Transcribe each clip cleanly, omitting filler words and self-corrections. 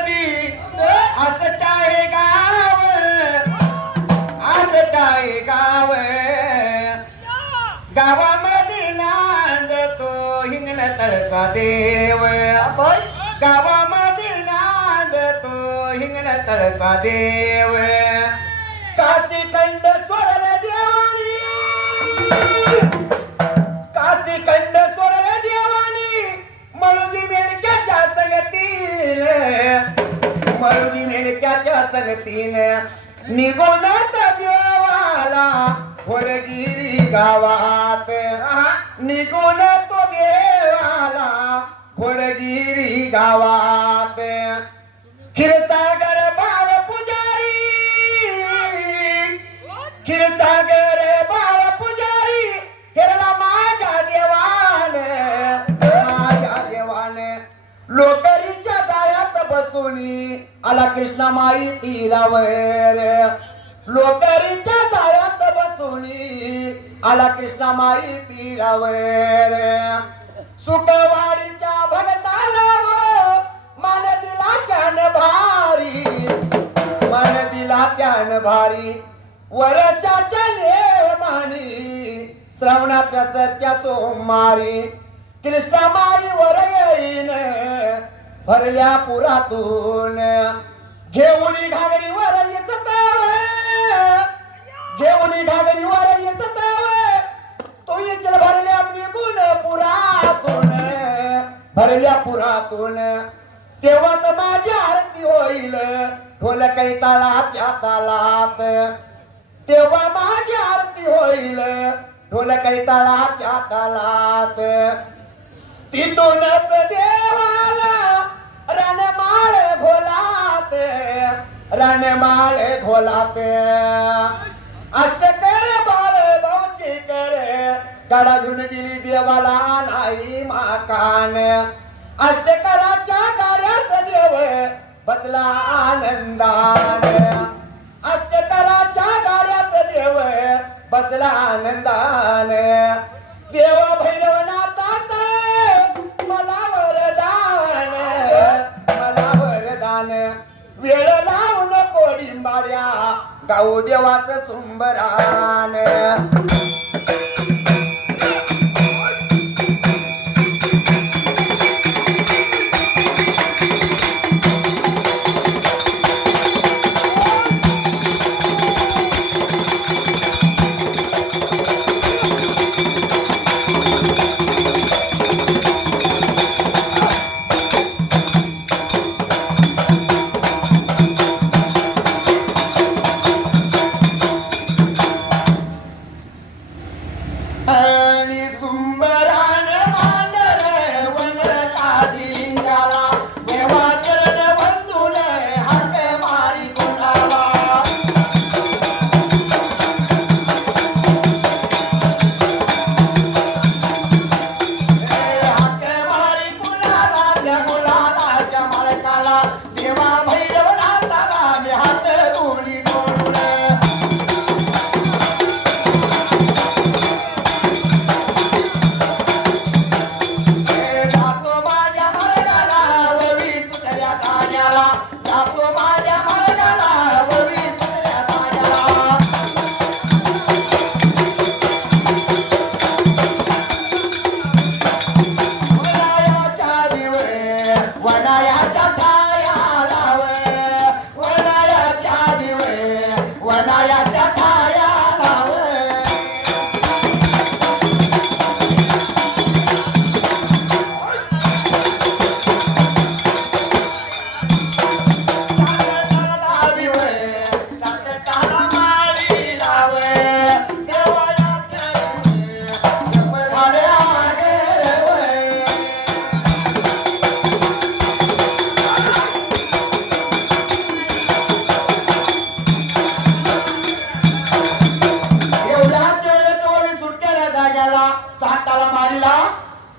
गावामध्ये असत आहे गाव, असत आहे गाव, गावामध्ये नांदतो हिंगण तळचा देव, गावामध्ये नांदतो हिंगण तळचा देव, काशी खंड स्वरण देवानी, काशी खंड स्वरण देवानी, मळुजी मेणक्याच्या संगतीने, मळुजी मेणक्याच्या संगतीने निघून देवाला घोडगिरी गावात, निघून तो देवाला घोडगिरी गावात, क्षीरसागर बाळ पुजारी, क्षीरसागर बाळ पुजारी, हिरला माझ्या देवाने, माझ्या देवाने लोकरीच्या जाळ्यात बसूनी आला कृष्णामाई तीरावर, लोकरीच्या जाळ्यात बसूनी आला कृष्णामाई तीरावर, सुखवाडीच्या भगताला मान दिला त्यान भारी, मान दिला त्यान भारी, वर्षाच्या नेमानी श्रावणाच्या सरत्या सोमवारी कृष्णामाई वर येईन भरल्या पुरातून, घेऊन घागरीवर येत, घेऊन घागरीवर येत, तो येचल भरल्या निघून पुरातून, भरल्या पुरातून, तेव्हाच माझी आरती होईल ढोल कैताळाच्या तालात, तेव्हा माझी आरती होईल ढोल कैताळाच्या तालात, तिथूनच देवाला रणमाळ घोलात, रणमाळ घोलात, अष्टकर बाळ भाऊची कर गाडा घेऊन गेली देवाला नाही माकान, अष्टकराच्या गाड्यात देव बसला आनंदान, अष्टकराच्या गाड्यात देव बसला आनंदान, देव भैरवनाथात मला वरदान, मला वरदान, वेळ लावून कोडिंबाऱ्या गाऊ देवाचं सुंबरान,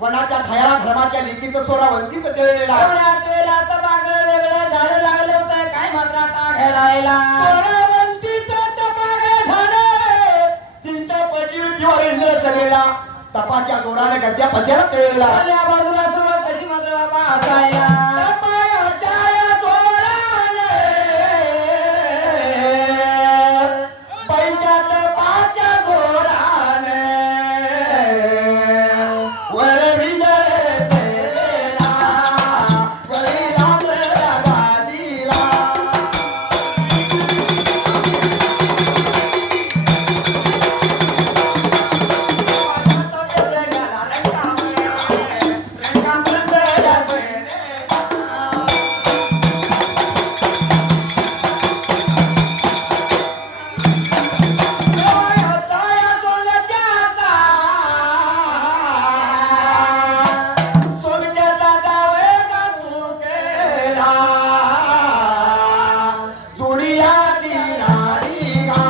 वनाच्या ठाया धर्माच्या लिखीचं सोरावंतीच देळेला एवढ्याच वेळेला तर बागळ वेगळं झाड लागलं होतं काय मात्र आता घडायला सोरावंतीच तपागळ झालं चिंतापटी दिवार इंद्र सभेला तपाच्या जोराने गद्या पद्याला तेळेला बाजूला सुरुवात कशी मात्र बाबा असायला तपाच्या जोराने गा जोडियाची राणी गा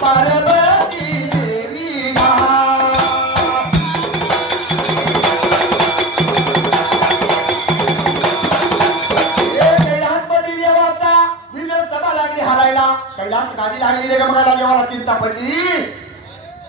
पार्वती देवी गा कैलासपती देवाचा विजय सभा लागली हालायला कैलास गादी लागली रे गमराला देवाला चिंता पडली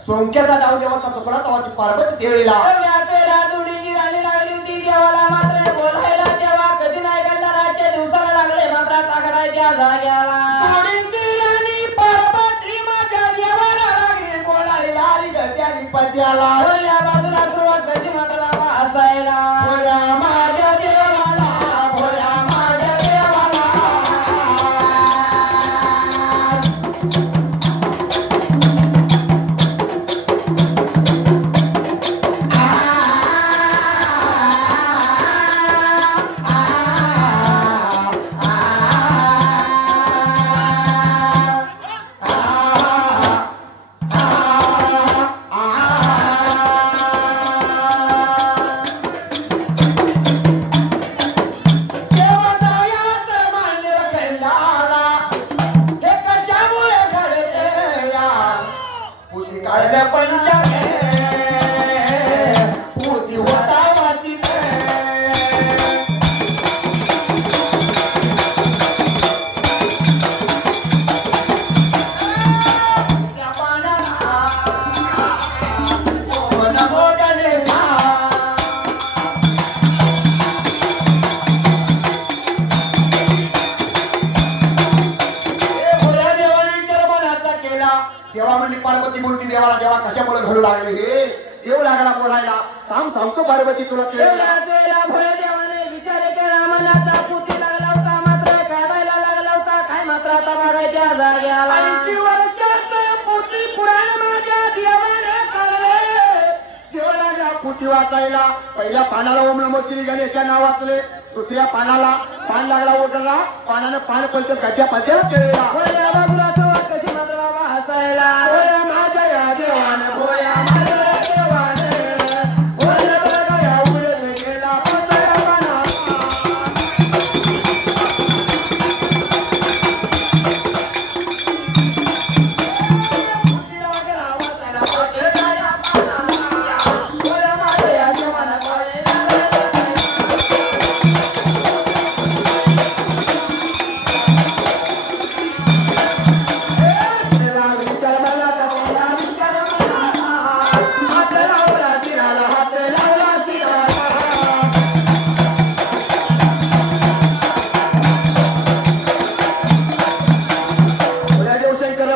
सोंक्याचा डाव देवाचा तुकडा तेव्हा ती पार्वती देवीला त्याच वेळेला जोडीची राणी लागली होती देवाला मात्र बोलायला तेव्हा कधी नाही घडणार आजच्या दिवसाला लागले मात्र ताकडायच्या जाग्याला जोडीची राणी पार्वती माझ्या देवाला लागली बोलायला रे गद्यानी पद्याला बोलल्या बाजूला सुरुवात कशी मात्र बाबा हसायला भोळ्या माझ्या देवाला भोळ्या माझ्या देवाला देवादयाचं मान्य खंडाला हे कशामुळे घडते या पुती काढल्या पंचाने पुती होता वाचित त्या पानाला ओ नमो गणेशा भोळ्या देवाने विचार मनाचा केला तेव्हा म्हणली पार्वती मूर्ती देवाला देवा कशामुळे घडू लागले हे देव लागला बोलायला सांगतो पार्वती तुला ते तेवढ्याच वेळेला भोळ्या देवाने विचार केला मनाचा पुती लागला होता मात्र काढायला लागला होता काय मात्र आता बघायच्या जाग्याला 80 वर्षाचं पोती पुराण माझ्या देवाने काढले देव लागला पोती वाचायला पहिल्या पानाला ओम नमो श्री गणेशच्या नाव वाचले दुसऱ्या पानाला पान लागला ओढला पानानं पान पंच गजा पंचाला केलेला भोळ्या बाजूला सुरुवात कशी मात्र बाबा हसायला भोळ्या माझ्या या देवाने भोळ्या माझ्या या देवाने भोळ्या बघा या उडे गेला पंचाया पाना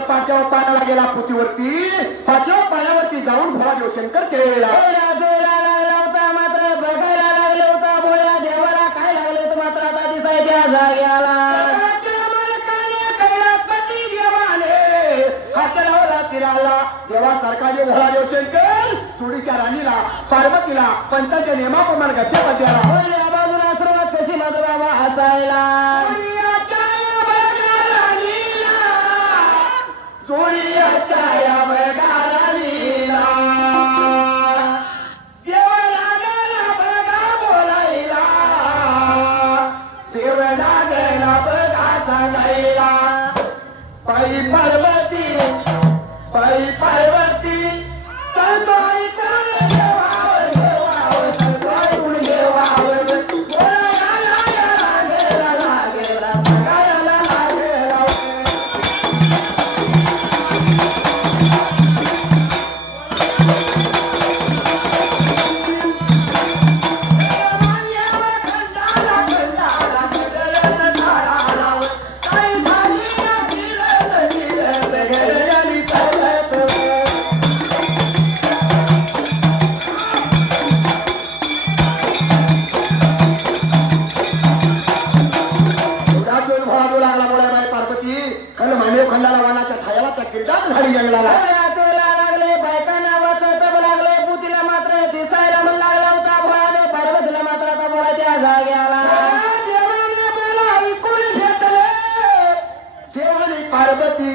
पाचव्या पानाला गेला पुतीवरती पाचव्या पानावरती जाऊन भोळा देवशंकर केलेला तेवढ्याच वेळेला लागला होता मात्र बघायला लागलं होता भोळ्या देवाला काय लागलं होतं मात्र आता दिसायच्या जाग्याला देवा सरकारने भोळा देवशंकर तुडीच्या राणीला पार्वतीला पंचांच्या नियमाप्रमाणे गच्च्या पद्याला भोळ्या बाजूला सुरुवात कशी मात्र बाबा हसायला जोडीच्या या बघा राणीला देव लागला बघा बोलायला देव लागला बघा सांगायला पायी पार्वती सांगतो ऐकून देवावर देवावर सांगतो ऐकून देवावर बोलायला लागेला सांगायला लागेला खंडाला वानाच्या खायाला त्या किरदार झाली जंगलाला तेवढ्याच वेळेला लागले बायकांना वाचत लागले पुतीला मात्र दिसायला मन लागला होता भोळ्याने पार्वतीला मात्र आता बोलायच्या जाग्याला देवाने बोला ऐकून घेतले देवाने पार्वती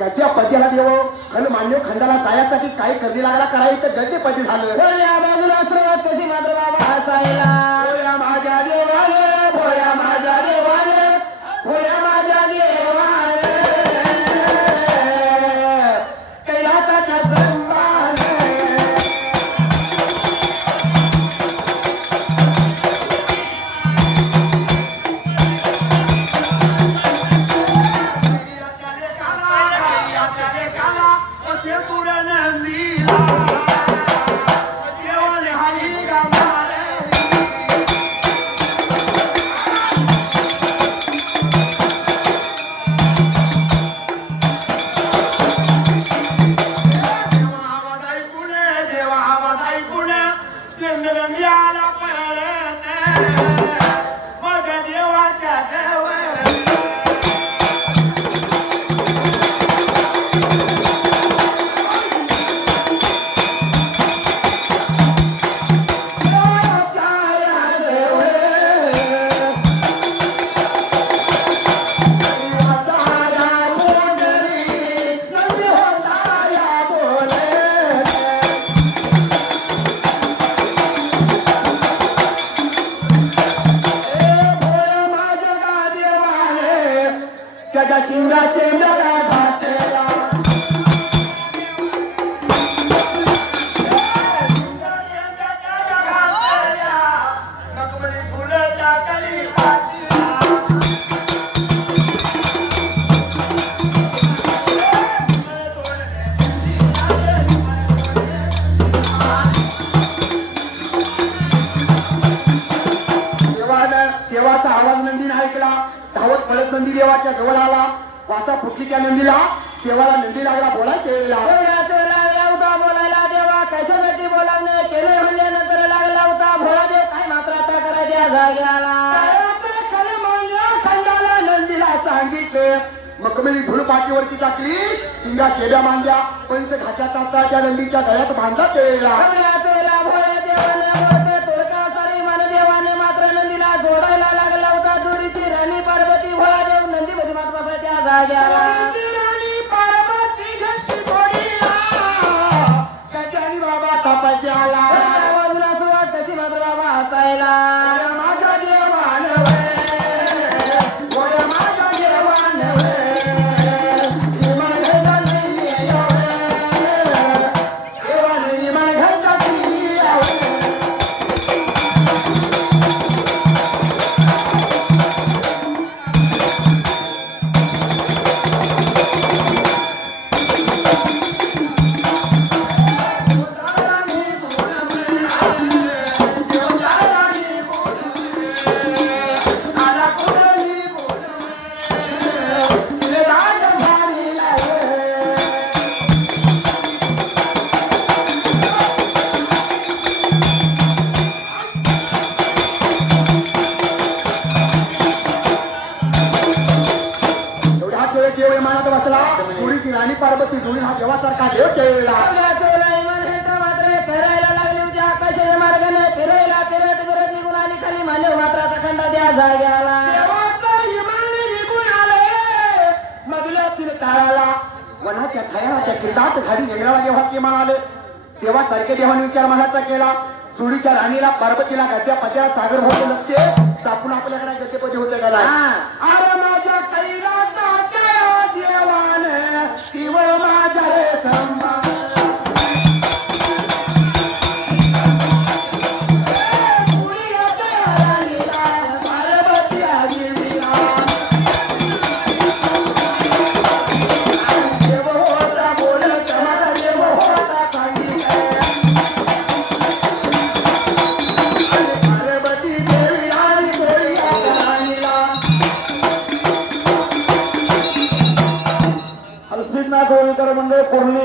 गजा पद्याला देव खल मान्य खंडाला जाण्यासाठी काही करणी लागला करायचं जल्दी पदी झालं भोळ्या बाजूला सुरुवात कशी मात्र बाबा हसायला भोळ्या माझ्या देवाने भोळ्या माझ्या शेंगाच्या शिंगा शेंगाला घातल्या नकमली फुलं टाकली पाठीला देवाचा आवाज नंदीने ऐकला धावत पळत नंदी देवाच्या जवळ आला वाचा फुटलीच्या नंदीला देवाला नंदी लागला बोलायला लागला होता बोलायला देवा कशासाठी बोलावणे केले म्हणजे नंतर लागला होता भोळा देव काय मात्र आता करायच्या जाग्याला खंडाला नंदीला सांगितले मकमली धूळ पाठीवरची टाकली शिंगा शेड्या मांजा पंच घाटाचा त्या नंदीच्या गळ्यात बांधला केला भोळ्या देवाने मोठे तुळका सारी मन देवाने मात्र नंदीला जोडायला लागला होता जोडीची राणी पार्वती भोळा देव नंदी मध्ये मात्र त्या जाग्याला राणी पार्वती शक्ती जोडीला त्याच्यानी बाबा तापायच्या आला बाजूला सुरुवात कशी मात्र बाबा हसायला माझा देवान माझा देवान राणी पार्वती जुळी हा देवासारखा देव केलेला मात्र करायला लागली होती आकाशाच्या मार्गाने फिरायला फिरत फिरत निघून आली खाली मानव मात्राचा खंडा त्या जाग्याला मधल्यातील काळाला वनाच्या खयाच्या क्रीडात झाडी जंगलाला जेव्हा ते म्हणाले तेव्हा सारखे देवाने विचार मनाचा केला जुळीच्या राणीला पार्वतीला गजा पजा सागर होते लक्ष तापून आपल्याकडे गजेपजे होते का अरे माझ्या कैलासाच्या देवाने शिव माझ्या रे संबा मंडळ पूर्ण